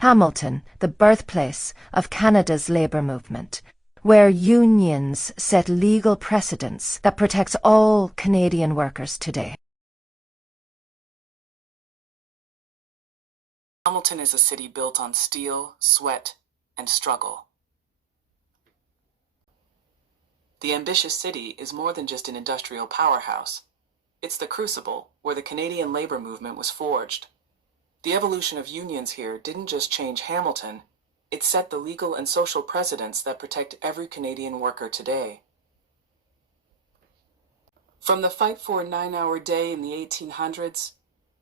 Hamilton, the birthplace of Canada's labour movement, where unions set legal precedents that protects all Canadian workers today. Hamilton is a city built on steel, sweat, and struggle. The ambitious city is more than just an industrial powerhouse. It's the crucible where the Canadian labor movement was forged. The evolution of unions here didn't just change Hamilton, it set the legal and social precedents that protect every Canadian worker today. From the fight for a 9-hour day in the 1800s,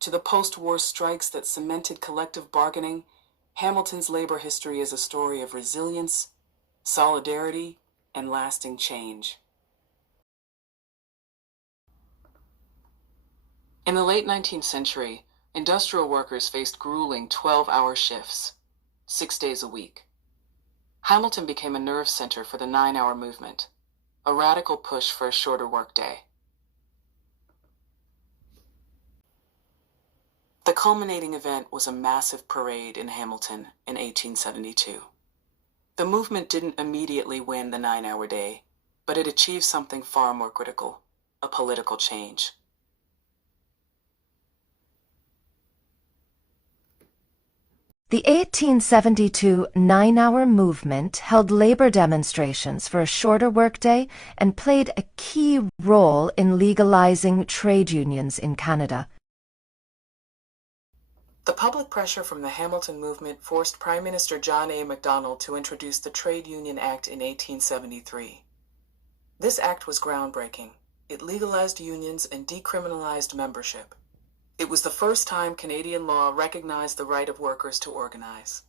to the post-war strikes that cemented collective bargaining, Hamilton's labor history is a story of resilience, solidarity, and lasting change. In the late 19th century, industrial workers faced grueling 12-hour shifts, 6 days a week. Hamilton became a nerve center for the 9-hour movement, a radical push for a shorter workday. The culminating event was a massive parade in Hamilton in 1872. The movement didn't immediately win the 9-hour day, but it achieved something far more critical, a political change. The 1872 9-hour movement held labor demonstrations for a shorter workday and played a key role in legalizing trade unions in Canada. The public pressure from the Hamilton movement forced Prime Minister John A. Macdonald to introduce the Trade Union Act in 1873. This act was groundbreaking. It legalized unions and decriminalized membership. It was the first time Canadian law recognized the right of workers to organize.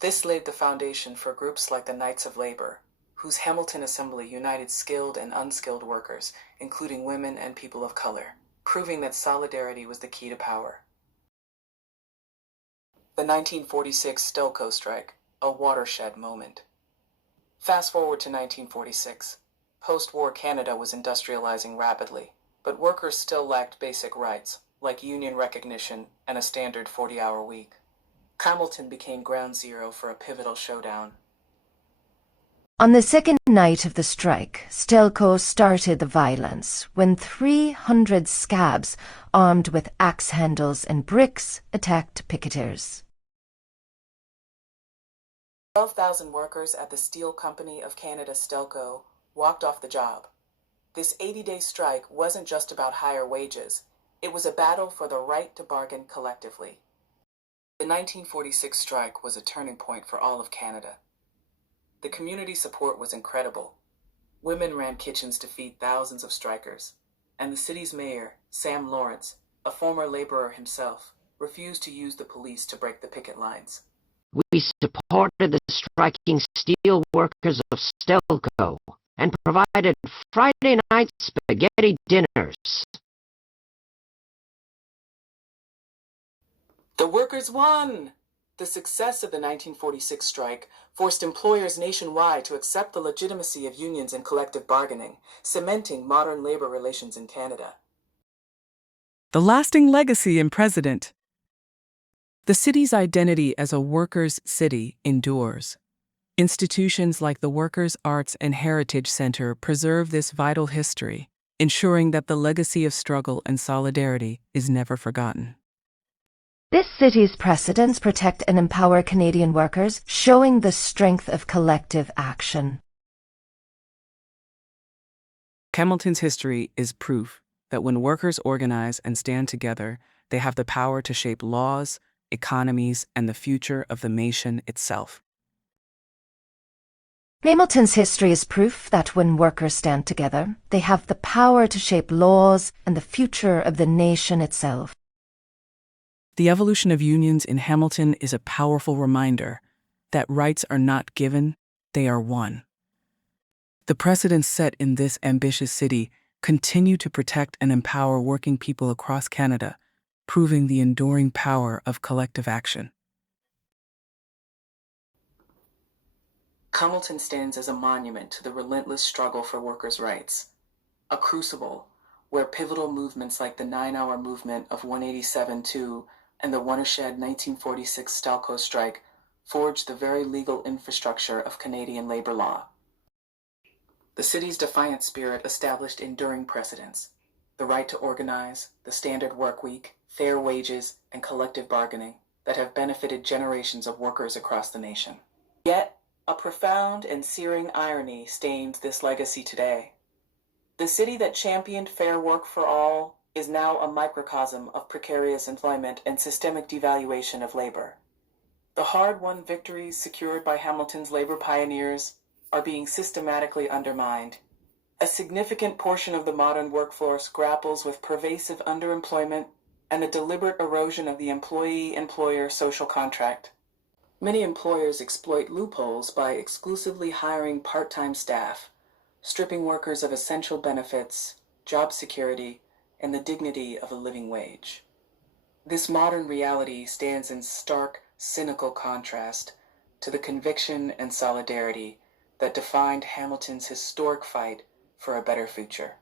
This laid the foundation for groups like the Knights of Labor, whose Hamilton Assembly united skilled and unskilled workers, including women and people of color, proving that solidarity was the key to power. The 1946 Stelco Strike, a watershed moment. Fast forward to 1946. Post-war Canada was industrializing rapidly, but workers still lacked basic rights, like union recognition and a standard 40-hour week. Hamilton became ground zero for a pivotal showdown. On the second night of the strike, Stelco started the violence when 300 scabs armed with axe handles and bricks attacked picketers. 12,000 workers at the Steel Company of Canada, Stelco, walked off the job. This 80-day strike wasn't just about higher wages. It was a battle for the right to bargain collectively. The 1946 strike was a turning point for all of Canada. The community support was incredible. Women ran kitchens to feed thousands of strikers, and the city's mayor, Sam Lawrence, a former laborer himself, refused to use the police to break the picket lines. We supported the striking steel workers of Stelco and provided Friday night spaghetti dinners. The workers won! The success of the 1946 strike forced employers nationwide to accept the legitimacy of unions and collective bargaining, cementing modern labor relations in Canada. The lasting legacy and precedent. The city's identity as a workers' city endures. Institutions like the Workers' Arts and Heritage Center preserve this vital history, ensuring that the legacy of struggle and solidarity is never forgotten. This city's precedents protect and empower Canadian workers, showing the strength of collective action. Hamilton's history is proof that when workers organize and stand together, they have the power to shape laws, economies, and the future of the nation itself. Hamilton's history is proof that when workers stand together, they have the power to shape laws and the future of the nation itself. The evolution of unions in Hamilton is a powerful reminder that rights are not given, they are won. The precedents set in this ambitious city continue to protect and empower working people across Canada, proving the enduring power of collective action. Hamilton stands as a monument to the relentless struggle for workers' rights, a crucible where pivotal movements like the 9-hour movement of 187-2 and the watershed 1946 Stelco Strike forged the very legal infrastructure of Canadian labor law. The city's defiant spirit established enduring precedents: the right to organize, the standard work week, fair wages, and collective bargaining that have benefited generations of workers across the nation. Yet, a profound and searing irony stains this legacy today. The city that championed fair work for all is now a microcosm of precarious employment and systemic devaluation of labor. The hard-won victories secured by Hamilton's labor pioneers are being systematically undermined. A significant portion of the modern workforce grapples with pervasive underemployment and the deliberate erosion of the employee-employer social contract. Many employers exploit loopholes by exclusively hiring part-time staff, stripping workers of essential benefits, job security, and the dignity of a living wage. This modern reality stands in stark, cynical contrast to the conviction and solidarity that defined Hamilton's historic fight for a better future.